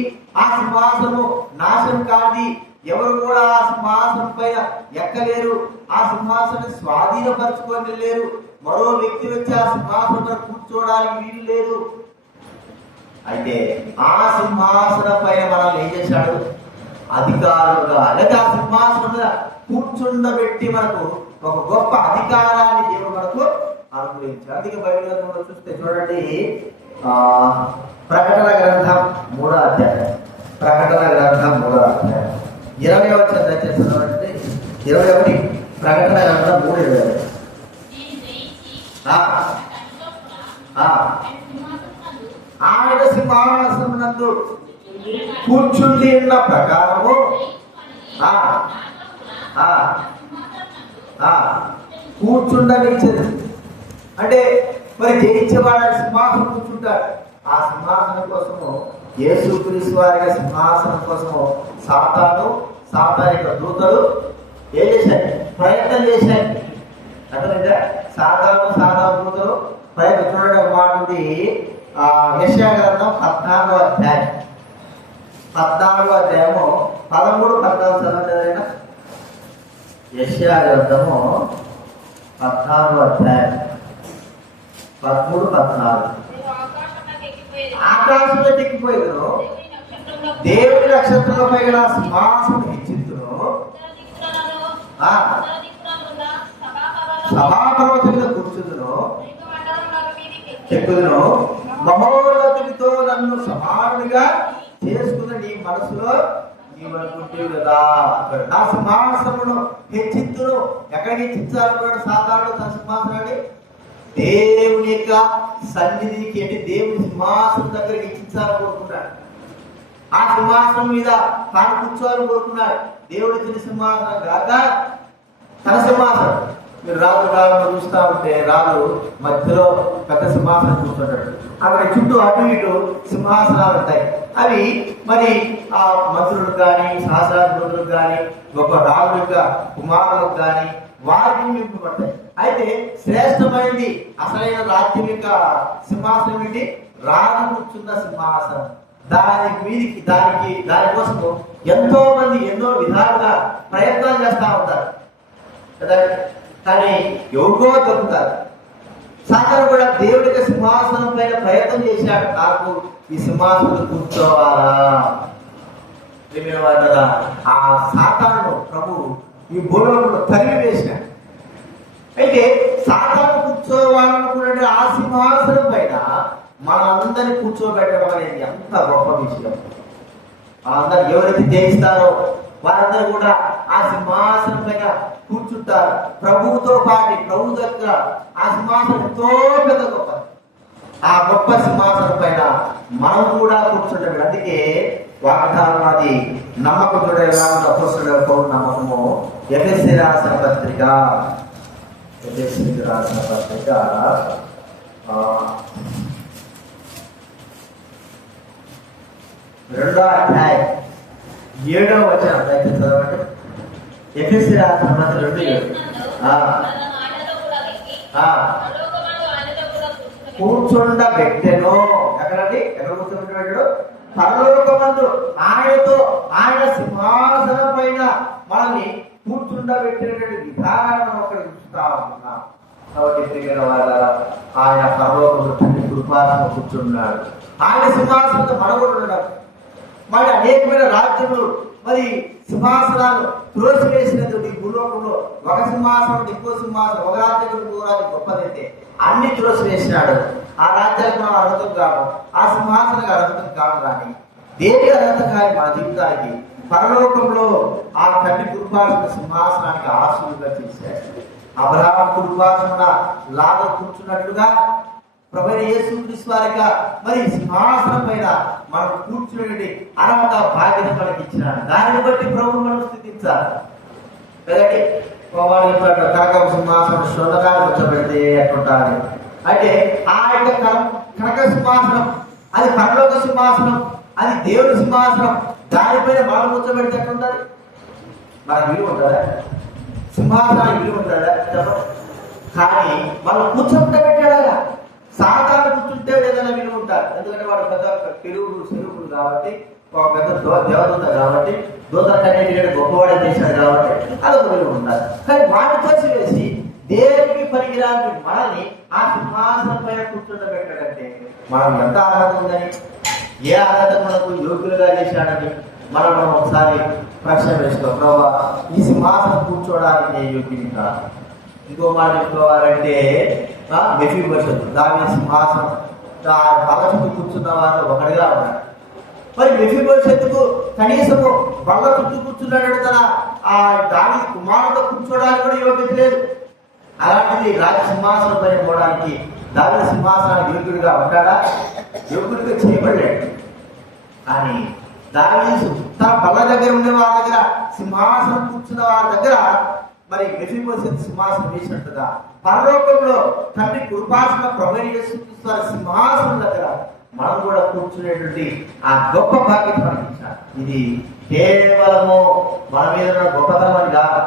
ఆ సింహాసనము నాశనం కాంది. ఎవరు కూడా ఆ సింహాసనం పైన ఎక్కలేరు. ఆ సింహాసనం స్వాధీనపరచుకొని లేరు. మరో వ్యక్తి వచ్చి ఆ సింహాసనం కూర్చోవడానికి వీలు లేదు. అయితే ఆ సింహాసనం పైన మనం ఏం చేశాడు? అధికారులుగా, లేదా ఆ సింహాసనం మీద కూర్చుండబెట్టి మనకు ఒక గొప్ప అధికారాన్ని దేవుడు మనకు అనుగ్రహించాడు. అందుకే బైబిల్ గ్రంథంలో చూస్తే చూడండి, ప్రకటన గ్రంథం 3వ అధ్యాయం, ప్రకటన గ్రంథం 3వ అధ్యాయం 20వ వచనం దయచేసి 21. ప్రకటన గ్రంథం 3:20. ఆయన సింహాసనమునందు కూర్చుండి ఉన్న ప్రకారము కూర్చుండనిచ్చేది. అంటే మరి జయించేవాడు సింహాసనం కూర్చుంటాడు. ఆ సింహాసనం కోసము, యేసుక్రీస్తు వారి సింహాసనం కోసము సాతాను సాతానిక దూతలు ఏం చేశాయి? ప్రయత్నం చేశాయి. అర్థమైందా? సాధారణ దూతలు ప్రయత్నం. చూడండి, ఒక మాట ఉంది, యెషయా గ్రంథం 14వ అధ్యాయం 13-14 చదవండి. యెషయా గ్రంథము 14వ అధ్యాయం 13-14. ఆకాశంలో ఎక్కిపోయేదును, దేవుని నక్షత్రంపై గల సింహాసనం హెచ్చించును, సభాపర్వతం మీద కూర్చుందును, చెక్కుదును, మహోన్నతునితో నన్ను సమానుడిగా చేసుకున్న నీ మనసులో నీవనుకుంటే కదా. నా సింహాసనమును హెచ్చించును. ఎక్కడికి హెచ్చించాలనుకున్నాడు సాతానుడు తన సింహాసనాన్ని? దేవుని యొక్క సన్నిధికి, అంటే దేవుని సింహాసనం దగ్గరికి హెచ్చించాలనుకుంటున్నాడు. ఆ సింహాసనం మీద తాను కూర్చోవాలని కోరుకున్నాడు. దేవుడి ఇచ్చిన సింహాసనం కాక తన సింహాసనం. మీరు రాజు కాలంలో చూస్తూ ఉంటే రాజు మధ్యలో పెద్ద సింహాసనం కూర్చుంటాడు. అక్కడ చుట్టూ అటు ఇటు సింహాసనాలు ఉంటాయి. అవి మరి ఆ మంత్రులకు కానీ, సహస్రాధిపతులకు కానీ, గొప్ప రాజు యొక్క కుమారులకు కానీ వారికి నింపబడతాయి. అయితే శ్రేష్టమైనది అసలైన రాజ్యం యొక్క సింహాసనం ఏంటి? రాజు కూర్చున్న సింహాసనం. దానికోసం ఎంతో మంది ఎన్నో విధాలుగా ప్రయత్నాలు చేస్తూ ఉంటారు కదా, కానీ ఎవరికో దొరుకుతారు. సాతాను కూడా దేవుడి యొక్క సింహాసనం పైన ప్రయత్నం చేశాడు. నాకు ఈ సింహాసనం కూర్చోవాలా? ఆ సాతాను ప్రభు ఈ భూలోకంలో తరిమి వేసినాడు. అయితే సాతాను కూర్చోవాలనుకునే ఆ సింహాసనం పైన మనందరినీ కూర్చోబెట్టడం అనేది ఎంత గొప్ప విషయం. అందరు ఎవరైతే జయిస్తారో వారందరూ కూడా ఆ సింహాసనం పైన కూర్చుంటారు ప్రభువుతో పాటు. ప్రభు దగ్గర ఆ సింహాసనం ఎంతో పెద్ద గొప్ప. ఆ గొప్ప సింహాసనం పైన మనం కూడా కూర్చుంటాం. అందుకే వాగ్దానం అది నమ్మకం. చూడాలి పౌరు నమ్మకము. ఎఫెసీ రాసిన పత్రిక 2వ అధ్యాయం 7వ వచనం దయచేసి చదవండి. ఎఫెసీ రాసిన పత్రిక 2:7. కూర్చుండబెట్టెను. ఎక్కడండి? ఎక్కడ కూర్చోబెట్టాడు? పరలోకమందు ఆయనతో, ఆయన సింహాసనం పైన మనల్ని కూర్చుండబెట్టినటువంటి విధానం అక్కడ చూస్తా ఉన్నాం. కాబట్టి ప్రియమైన వారా, ఆయన పరలోకంలో తండ్రి కృపాసనం కూర్చున్నాడు. ఆయన సింహాసనంతో మనం కూడా ఉన్నాడు. మరి అనేకమైన రాజ్యములు మరి సింహాసనాలు త్రోసివేసినందుకు ఈ భూలోకంలో ఒక సింహాసనం ఇంకో సింహాసనం, ఒక రాజ్యం ఇంకో రాజ్యం గొప్పదైతే అన్ని త్రోసివేసినాడు. ఆ రాజ్యాలకు మనం అర్హతం కాదు, ఆ సింహాసనానికి అర్హతం కాదు. కానీ దేని అర్హత కాదు మన జీవితానికి పరలోకంలో ఆ తండ్రి కృపాసన సింహాసనానికి ఆశలుగా చేశాడు. అబ్రహాము కృపాసన లాగా కూర్చున్నట్లుగా ప్రభువైన యేసుక్రీస్తు వారిగా మరి సింహాసనం పైన మనం కూర్చునే అర్హత బాధ్యత మనకి ఇచ్చినాడు. దానిని బట్టి ప్రభు మనం స్థితించాలి కదండి. కనక సింహాసనం శోధనాలు వచ్చబెడితే ఎట్లుంటారు అంటే ఆ యొక్క కనక సింహాసనం అది పరలోక సింహాసనం, అది దేవుని సింహాసనం. దానిపైన మనం కూర్చోబెడితే ఎట్లుంటుంది? మనకు విలువ ఉంటుందా? సింహాసనానికి విలువ ఉంటుందా? కానీ మనం కూర్చోబెట్టాడా? సాధారణ కూర్చుంటే ఏదైనా విలువ ఉంటారు. ఎందుకంటే వాడు పెద్ద చెరువులు కాబట్టి, ఒక పెద్ద దేవదూత కాబట్టి, దూత కన్నిటి గొప్పవాడే చేశాడు కాబట్టి అదొక విలువ ఉంటారు. కానీ వాడిని తోసివేసి దేవునికి పనికిరాని మనల్ని ఆ సింహాసనం పైన కూర్చుండబెట్టాడంటే మనం ఎంత అర్హత ఉందని, ఏ అర్హత మనకు యోగ్యులుగా చేశాడని మనం ఒకసారి ప్రశ్న వేసుకో. ప్రభావ ఈ సింహాసనం కూర్చోవడానికి నేను యోగ్యుని కాదు. ఇంకో మాట చెప్పుకోవాలంటే మెఫీబోషెతు దావీదు సింహాసనం బల్ల చుట్టూ కూర్చున్న వారు ఒకటిగా ఉన్నాడు. మరి మెఫీబోషెతుకు కనీసము బల్ల చుట్టూ కూర్చున్నాడు, తన ఆ దావీదు కుమారుడితో కూర్చోడానికి కూడా యోగ్యత లేదు. అలాంటిది రాజ సింహాసనం పైన పోవడానికి దావీదు సింహాసనానికి యోగ్యుడిగా ఉంటాడా? యోగ్యుడిగా చేయబడలేడు. కానీ దావీదు తన బల్ల దగ్గర ఉండే వారి దగ్గర, సింహాసనం కూర్చున్న వారి దగ్గర మరి మెఫీబోషెతు సింహాసనం వేసినట్టుగా పరలోకంలో తండ్రి కృపాసన ప్రభువైన యేసుక్రీస్తు సింహాసనం దగ్గర మనం కూడా కూర్చునేటువంటి ఆ గొప్ప బాధ్యత మనకి ఇచ్చాడు. ఇది కేవలము మన మీద ఉన్న గొప్పతనం అని కాదు,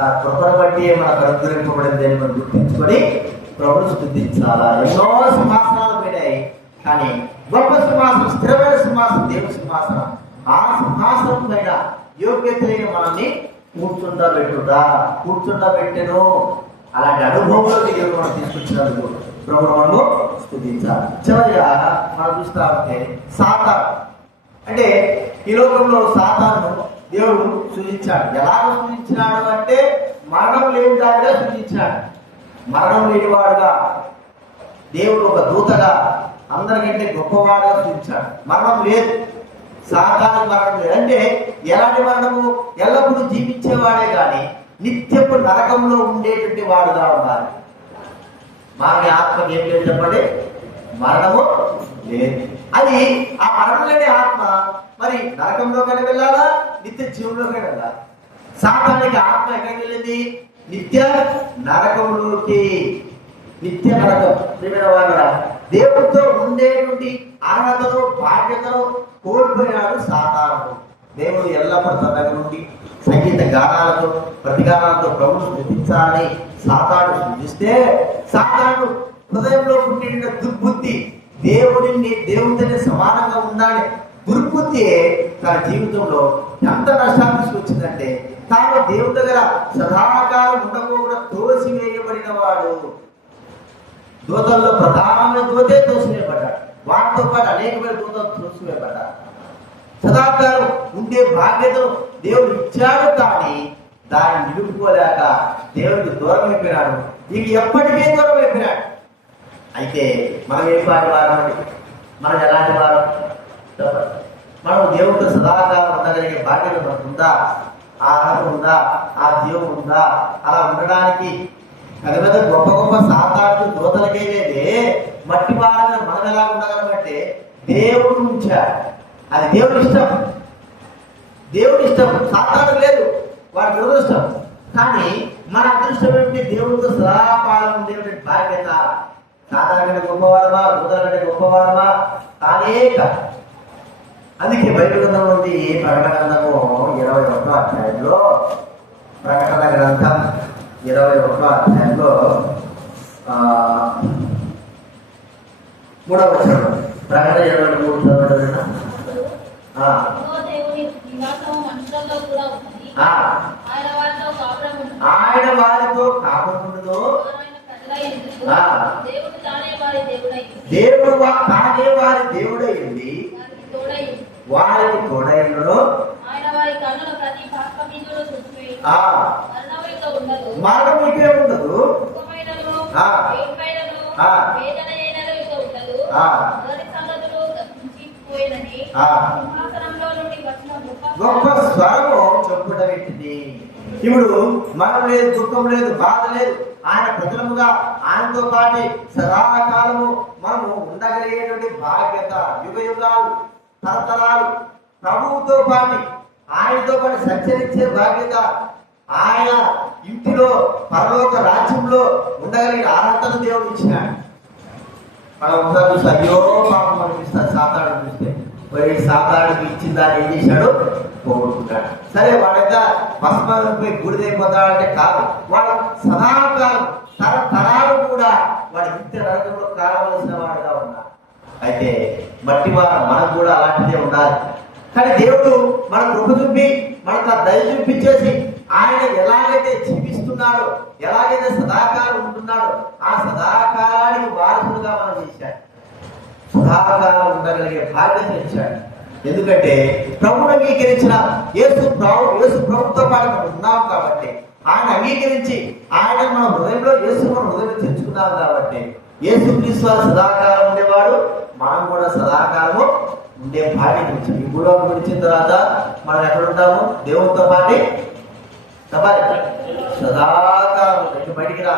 ఆ కృపను బట్టి మనకు అనుగ్రహింపబడింది అని మనం గుర్తించుకొని ప్రభుని స్తుతించాలా. ఎన్నో సింహాసనాలు పెట్టాయి, కానీ గొప్ప సింహాసనం, స్థిరమైన సింహాసనం, దేవుని సింహాసనం. ఆ సింహాసనం పైన యోగ్యత లేని మనల్ని కూర్చుండబెట్టెను. అలాంటి అనుభవంలోకి దేవుడు మనం తీసుకొచ్చినందుకు ప్రభువు మనము స్తుతించాలి. చివరిగా మనం చూస్తా ఉంటే సాతాను, అంటే ఈ లోకంలో సాతాను దేవుడు సూచించాడు. ఎలాగ సూచించినాడు అంటే మరణం లేని దానిగా సూచించాడు. మరణం లేనివాడుగా, దేవుడు ఒక దూతగా, అందరికంటే గొప్పవాడుగా సూచించాడు. మరణం లేదు, సాతాను మరణం లేదు. అంటే ఎలాంటి మరణము? ఎల్లప్పుడూ జీవించేవాడే కానీ నిత్యపు నరకంలో ఉండేటువంటి వాడుగా ఉండాలి. మాకి ఆత్మకి ఏం లేదు చెప్పండి? మరణము లేదు. అది ఆ మరణం లేని ఆత్మ మరి నరకంలోకైనా వెళ్ళాలా, నిత్య జీవంలోకైనా వెళ్ళాలి. సాతానికి ఆత్మ ఎక్కడికి వెళ్ళింది? నిత్య నరకంలోకి. నిత్య నరకం. దేవుడితో ఉండేటువంటి అర్హతను, బాధ్యతను కోల్పోయాడు సాతాను. దేవుడు ఎల్లప్పుడూ తన దగ్గర నుండి సంగీత గానాలతో, ప్రతిగానాలతో ప్రభువును స్తుతించాలని సాతాను సూచిస్తే, సాతాను హృదయంలో పుట్టిన దుర్బుద్ధి, దేవుడిని సమానంగా ఉండాలి దుర్బుద్ధి తన జీవితంలో ఎంత నష్టాన్ని తీసుకొచ్చిందంటే, తాను దేవుడి దగ్గర సదాకాలం ఉండకుండా తోసివేయబడిన వాడు. దూతల్లో ప్రధానమైన దూతే తోసివేయబడ్డాడు. వాటితో పాటు అనేకమైన దూతలు తోసివేయబడ్డాడు. సదాకాలం ఉండే బాధ్యతను దేవుడు ఇచ్చాడు, కానీ దాన్ని నిలుపుకోలేక దేవుడికి దూరం అయిపోయినాడు. ఇక ఎప్పటికే దూరం అయిపోయినాడు. అయితే మనం ఏ పాటి వారం? మనం ఎలాంటి వారం? మనం దేవుడితో సదాకాలం ఉండగలిగే బాధ్యత మనకు ఉందా? ఆ అర్హత ఉందా? ఆ జీవం ఉందా? అలా ఉండడానికి పెద్ద పెద్ద గొప్ప గొప్ప సాతాను దూతలకే లేదే, మట్టి వారని మనం ఎలా ఉండగలమంటే దేవుడు ఉంచాడు. అది దేవుడి ఇష్టం. దేవుడి ఇష్టం. సాతాను లేదు, వాడి దురదృష్టం. కానీ మన అదృష్టం ఏమిటి? దేవుడితో సదాకాలం ఉండేటువంటి బాధ్యత. సాధారణ గొప్పవారమా, దూతల కంటే గొప్పవారమా? అనేక. అందుకే బైబిల్ గ్రంథం ఉంది. ప్రకటన గ్రంథము 21వ అధ్యాయంలో, ప్రకటన గ్రంథం 21వ అధ్యాయంలో 3వ వచనం, ప్రకటన 23 చదవడం. ఆయన వారితో కాపురముండును, దేవుడు తానే వారి దేవుడైంది, వారికి తోడైండును. మరణం ఇకే ఉండదు. గొప్ప స్వరము చెప్పుట పెట్టింది. ఇప్పుడు మరణం లేదు, దుఃఖం లేదు, బాధ లేదు. ఆయన ప్రజలముగా ఆయనతో పాటు సదాకాలము మనము ఉండగలిగేటువంటి బాధ్యత, యుగ యుగాలు, తరతరాలు ప్రభువుతో పాటు, ఆయనతో పాటు సంచరించే బాధ్యత, ఆయన ఇంటిలో పరలోక రాజ్యంలో ఉండగలిగిన అర్హతను దేవుడు ఇచ్చినాడు. మనం ఒకసారి చూస్తే అయ్యో పాపం అనిపిస్తాడు సాతాను చూస్తే. మరి సాతానుడికి ఇచ్చిన దాన్ని ఏం చేశాడు? పోగొట్టుకున్నాడు. సరే వాడైతే భస్మైపోయి గుడిదైపోతాడంటే కాదు, వాడు సదాకాలం తరతరాలు కూడా వాడి నిత్య నరకంలో కావలసిన వాడుగా ఉన్నాడు. అయితే మట్టి వారు మనకు కూడా అలాంటిదే ఉండాలి. కానీ దేవుడు మన కృప చూపి, మనకు ఆ దయ చూపించేసి, ఆయన ఎలాగైతే జీవిస్తున్నాడో, ఎలాగైతే సదాకాలం ఉంటున్నాడో, ఆ సదాకాలానికి వారసులుగా మనం చేశాడు. సదాకాలం ఉండగలిగే బాధ్యత ఇచ్చాడు. ఎందుకంటే ప్రభువును అంగీకరించిన యేసు ప్రభుతో పాటు మనం ఉన్నాం కాబట్టి, ఆయన అంగీకరించి ఆయన మన హృదయంలో యేసు మన హృదయంలో తెచ్చుకున్నాం కాబట్టి, యేసు క్రీస్తు సదాకాలం ఉండేవాడు, మనం కూడా సదాకాలము ఉండే బాధ్యత ఇచ్చాడు. ఈ భూలోకం విడిచిన తర్వాత మనం ఎక్కడ ఉంటాము? దేవునితో పాటు సదాకాలం. బయటికి రా.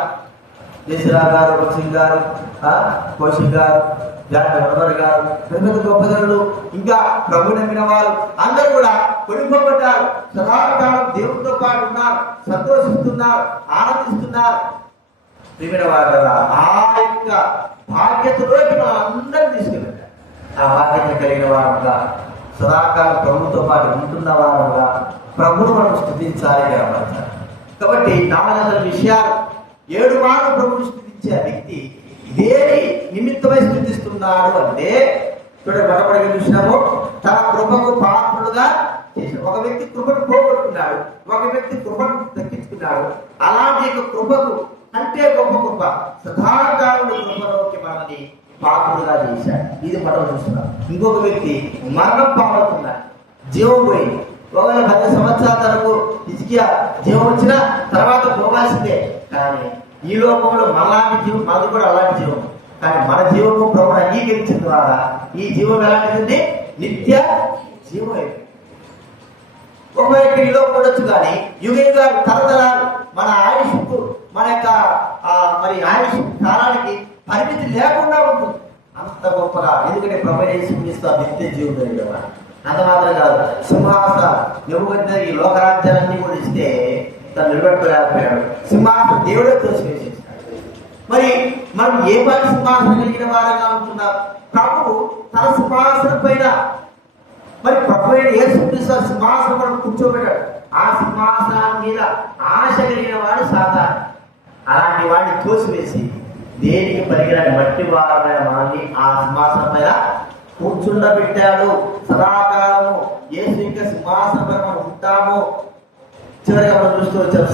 దేశరావు గారు, సింగ్ గారు, కౌశిక్ గారు, జానవర్ గారు, పెద్ద గొప్ప జనులు, ఇంకా ప్రభు నమ్మిన వారు అందరూ కూడా కొనిపోబడ్డారు. సదాకాలం దేవుడితో పాటు ఉన్నారు, సంతోషిస్తున్నారు, ఆనందిస్తున్నారు. ప్రియమైన వారు, ఆ యొక్క బాధ్యతలోకి మనం అందరం తీసుకెళ్ళారు. ఆ బాధ్యత కలిగిన వారుగా, సదాకాలం ప్రభుత్వంతో పాటు ఉంటున్న వారుగా ప్రభువును మనం స్తుతించాలి, గనపరచాలి. కాబట్టి 400 విషయాలు 7 మార్లు ప్రభువును స్తుతించే ఆ వ్యక్తి దేని నిమిత్తమై స్తుతిస్తున్నాడు అంటే, చూడండి, మొట్టమొదటిగా చూసినాము, తన కృపకు పాత్రుడుగా చేశాడు. ఒక వ్యక్తి కృపను పోగొట్టుకున్నాడు, ఒక వ్యక్తి కృపను దక్కించుకున్నాడు. అలాంటి యొక్క కృపకు అంటే గొప్ప కృప సదాకారుడు కృపలోకి మనల్ని పాత్రుడుగా చేశాడు. ఇది మనం చూస్తున్నాం. ఇంకొక వ్యక్తి మరణం పాలవుతున్నాడు, జీవం పోయింది. ఒకవేళ 10 సంవత్సరాల వరకు హిజ్కియా జీవం వచ్చిన తర్వాత పోవాల్సిందే. కానీ ఈ లోకంలో మనలాంటి జీవం, మనది కూడా అలాంటి జీవం. కానీ మన జీవము ప్రభువును అంగీకరించిన ద్వారా ఈ జీవం ఎలాంటిదండి? నిత్య జీవం. ఒక వ్యక్తి ఈ లోకం ఉండొచ్చు, కానీ యుగాలు తరతరాలు మన ఆయుష్కు, మన యొక్క మరి ఆయుష్ కాలానికి పరిమితి లేకుండా ఉంటుంది. అంత గొప్పగా, ఎందుకంటే ప్రభువే యేసుక్రీస్తు నిత్య జీవం కలిగిన అంత మాత్రం కాదు, సింహాసన నెమ్మది ఈ లోకరాజ్యాలన్నీ కూడా ఇస్తే తను నిలబెట్టుకోలేకపోయాడు. సింహాసనం దేవుడే తోసివేసేసాడు. మరి మనం ఏ పాటి సింహాసనం కలిగిన వారంగా ఉంటున్నాం? ప్రభువు తన సింహాసనం పైన, మరి ప్రభు అయిన యేసుక్రీస్తు సింహాసనం మనం కూర్చోబెట్టాడు. ఆ సింహాసనం మీద ఆశ కలిగిన వాడు సాతాను. అలాంటి వాడిని తోసివేసి దేనికి పనికిరాని మట్టి వారమైన మనల్ని ఆ సింహాసనం పైన కూర్చుండబెట్టాడు. సదాకాలము యేసు యొక్క సింహాసనం పైన మనం ఉంటాము. చివరిగా మనం చూస్తూ వచ్చాం,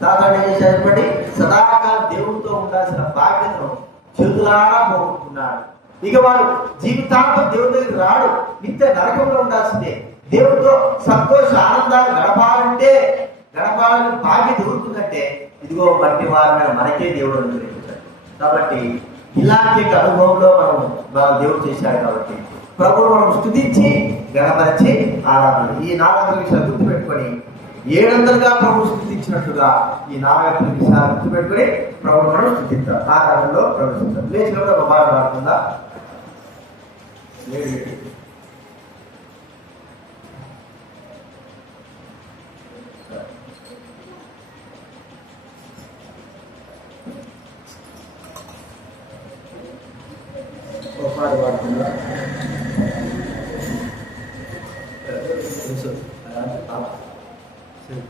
సాతాను ఏం చేశాడు? చెప్పండి, సదాకాలం దేవుడితో ఉండాల్సిన బాధ్యతను చేతులారా పోగొట్టుకున్నాడు. ఇక వాడు జీవితాంతం దేవుడి దగ్గరికి రాడు, నిత్య నరకంలో ఉండాల్సిందే. దేవుడితో సంతోష ఆనందాలు గడపాలని బాధ్యత దొరుకుతుందంటే ఇదిగో మట్టి వారమైన మనకే దేవుడు అనుగ్రహించాడు. కాబట్టి ఇలాంటి అనుభవంలో మనం దేవుడు చేశాడు. కాబట్టి ప్రభువును మనం స్తుతించి గణపరిచి ఆరాధన, ఈ 400 విషయాలు గుర్తుపెట్టుకొని 700గా ప్రభు స్థుతించినట్టుగా ఈ 400 విషయాలు గుర్తుపెట్టుకుని ప్రభువును మనం స్థుతిద్దాం. ఆరాధనలో ప్రవేశిద్దాం. లేచినప్పుడు ఒక మాట పాడుతుందా? ఒక పాట పాడుతుందా? సరే.